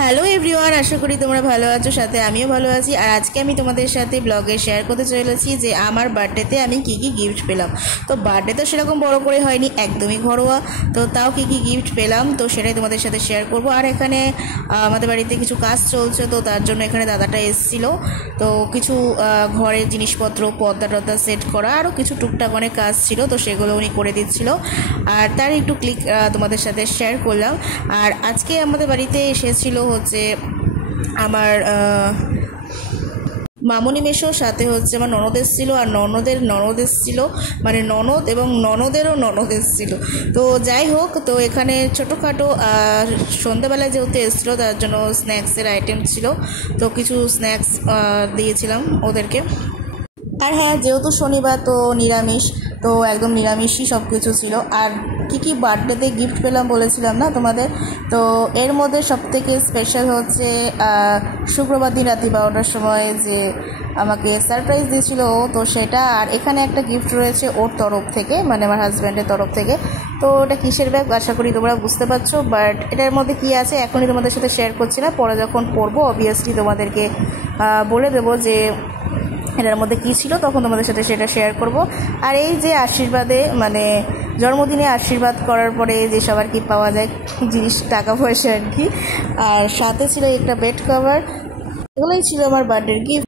Hello everyone, আশা করি তোমরা ভালো আছো, সাথে আমিও ভালো আছি। আর আজকে আমি তোমাদের সাথে ব্লগে শেয়ার করতে চলেছি যে আমার বার্থডেতে আমি কি কি গিফট পেলাম। তো বার্থডে তো সেরকম বড় করে হয়নি, একদমই ঘরোয়া, তো তাও কি কি গিফট পেলাম তো সেটাই তোমাদের সাথে শেয়ার করব। আর এখানে আমাদের বাড়িতে কিছু কাজ চলছে, তো তার জন্য এখানে দাদাটা এসেছিলো, তো কিছু ঘরের জিনিসপত্র পর্দা টর্দা সেট করা, আরও কিছু টুকটাক অনেক কাজ ছিল, তো সেগুলো উনি করে দিচ্ছিল। আর তার একটু ক্লিক তোমাদের সাথে শেয়ার করলাম। আর আজকে আমাদের বাড়িতে এসেছিল হচ্ছে আমার মামনি মেশো, সাথে হচ্ছে আমার ননদ এসেছিলো, আর ননদের ননদ এসেছিলো, মানে ননদ এবং ননদেরও ননদ এসেছিলো। তো যাই হোক, তো এখানে ছোটোখাটো সন্ধ্যাবেলায় যেহেতু এসেছিলো তার জন্য স্ন্যাক্সের আইটেম ছিল, তো কিছু স্ন্যাক্স দিয়েছিলাম ওদেরকে। আর হ্যাঁ, যেহেতু শনিবার তো নিরামিষ, তো একদম নিরামিষই সব কিছু ছিল। আর কী কী বার্থডেতে গিফট পেলাম বলেছিলাম না তোমাদের, তো এর মধ্যে সবথেকে স্পেশাল হচ্ছে শুক্রবার দিন রাত্রি 12টার সময় যে আমাকে সারপ্রাইজ দিয়েছিল ও, তো সেটা। আর এখানে একটা গিফট রয়েছে ওর তরফ থেকে, মানে আমার হাজব্যান্ডের তরফ থেকে। তো এটা কিসের ব্যাগ আশা করি তোমরা বুঝতে পারছো, বাট এটার মধ্যে কী আছে এখনই তোমাদের সাথে শেয়ার করছি না, পরে যখন পড়বো অবভিয়াসলি তোমাদেরকে বলে দেবো যে এটার মধ্যে কী ছিল, তখন তোমাদের সাথে সেটা শেয়ার করব। আর এই যে আশীর্বাদে, মানে জন্মদিনে আশীর্বাদ করার পরে যে সবার কি পাওয়া যায় জিনিস, টাকা পয়সা আর কি, আর সাথে ছিল একটা বেড কভার। এগুলোই ছিল আমার বার্থডের গিফট।